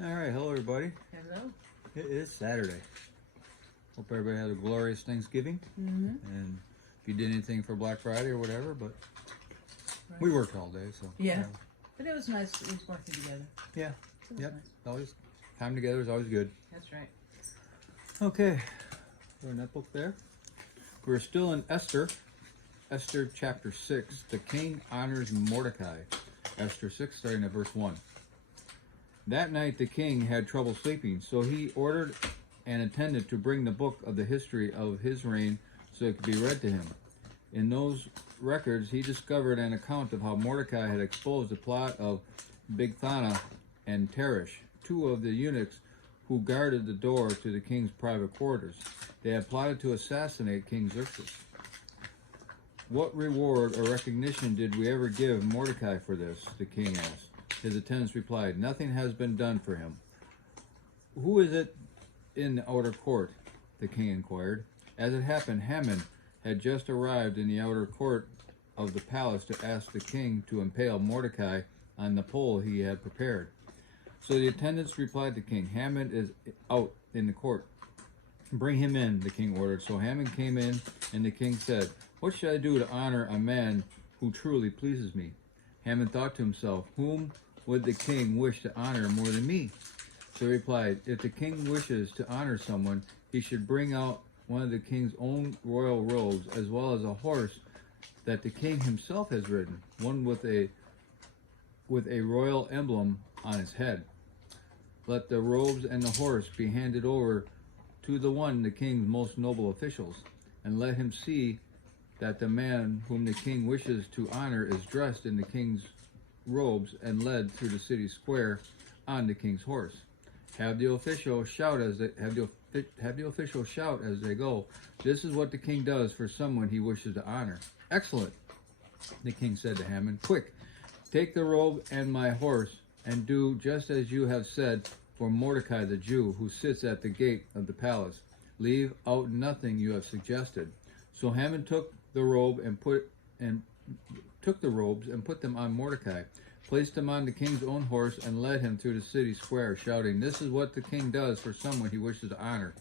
All right, hello everybody. Hello. It is Saturday. Hope everybody had a glorious Thanksgiving. And if you did anything for Black Friday or whatever, but we worked all day, so. Yeah. But it was nice. It was working together. Yeah. It was Yep. nice. Always time together is always good. That's right. Okay. We're in that book there. We're still in Esther. Esther chapter 6. The king honors Mordecai. Esther 6, starting at verse 1. That night the king had trouble sleeping, so he ordered an attendant to bring the book of the history of his reign so it could be read to him. In those records he discovered an account of how Mordecai had exposed the plot of Bigthana and Teresh, two of the eunuchs who guarded the door to the king's private quarters. They had plotted to assassinate King Xerxes. What reward or recognition did we ever give Mordecai for this? The king asked. His attendants replied, nothing has been done for him. Who is it in the outer court? The king inquired. As it happened, Haman had just arrived in the outer court of the palace to ask the king to impale Mordecai on the pole he had prepared. So the attendants replied to the king, Haman is out in the court. Bring him in, the king ordered. So Haman came in, and the king said, what should I do to honor a man who truly pleases me? Haman thought to himself, whom would the king wish to honor more than me? So he replied, if the king wishes to honor someone, he should bring out one of the king's own royal robes, as well as a horse that the king himself has ridden, one with a royal emblem on his head. Let the robes and the horse be handed over to the king's most noble officials, and let him see that the man whom the king wishes to honor is dressed in the king's robes and led through the city square on the king's horse. Have the official shout as they go. This is what the king does for someone he wishes to honor. Excellent, the king said to Haman. Quick, take the robe and my horse, and do just as you have said for Mordecai the Jew, who sits at the gate of the palace. Leave out nothing you have suggested. So Haman took the robes and put them on Mordecai, placed him on the king's own horse, and led him through the city square, shouting, this is what the king does for someone he wishes to honor.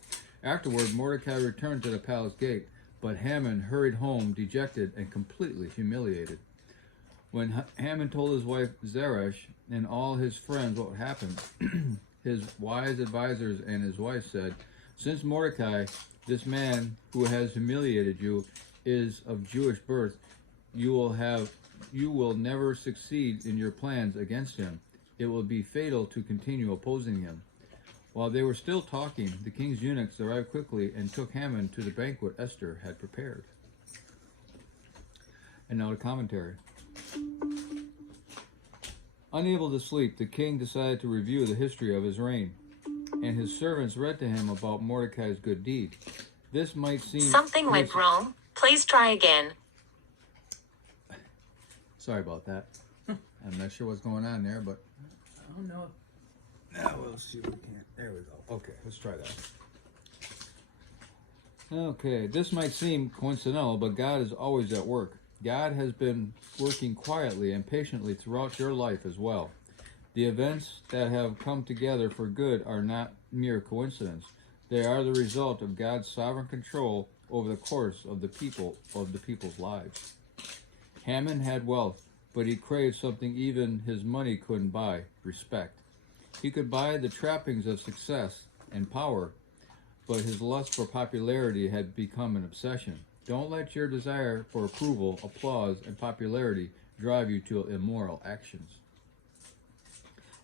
Afterward, Mordecai returned to the palace gate, but Haman hurried home, dejected and completely humiliated. When Haman told his wife Zeresh and all his friends what happened, his wise advisors and his wife said, since Mordecai, this man who has humiliated you, is of Jewish birth, you will never succeed in your plans against him. It will be fatal to continue opposing him. While they were still talking, the king's eunuchs arrived quickly and took Haman to the banquet Esther had prepared. And now the commentary. Unable to sleep, the king decided to review the history of his reign, and his servants read to him about Mordecai's good deed. This might seem... Something went wrong. Please try again. Sorry about that. I'm not sure what's going on there, but... Oh, no. Now we'll see if we can. There we go. Okay, let's try that. Okay, this might seem coincidental, but God is always at work. God has been working quietly and patiently throughout your life as well. The events that have come together for good are not mere coincidence. They are the result of God's sovereign control over the course of the people's lives. Haman had wealth, but he craved something even his money couldn't buy: respect. He could buy the trappings of success and power, but his lust for popularity had become an obsession. Don't let your desire for approval, applause, and popularity drive you to immoral actions.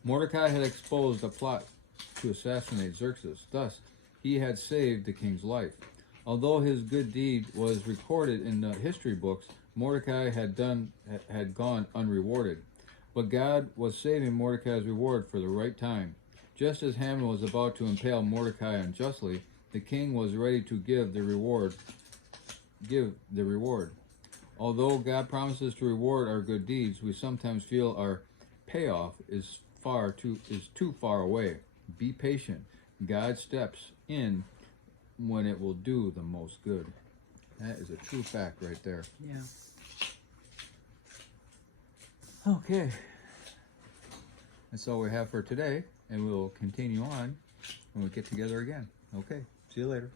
Mordecai had exposed a plot to assassinate Xerxes. Thus, he had saved the king's life. Although his good deed was recorded in the history books, Mordecai had gone unrewarded. But God was saving Mordecai's reward for the right time. Just as Haman was about to impale Mordecai unjustly, the king was ready to give the reward. Although God promises to reward our good deeds, we sometimes feel our payoff is too far away. Be patient. God steps in when it will do the most good. That is a true fact right there. Yeah. Okay. That's all we have for today, and we'll continue on when we get together again. Okay, see you later.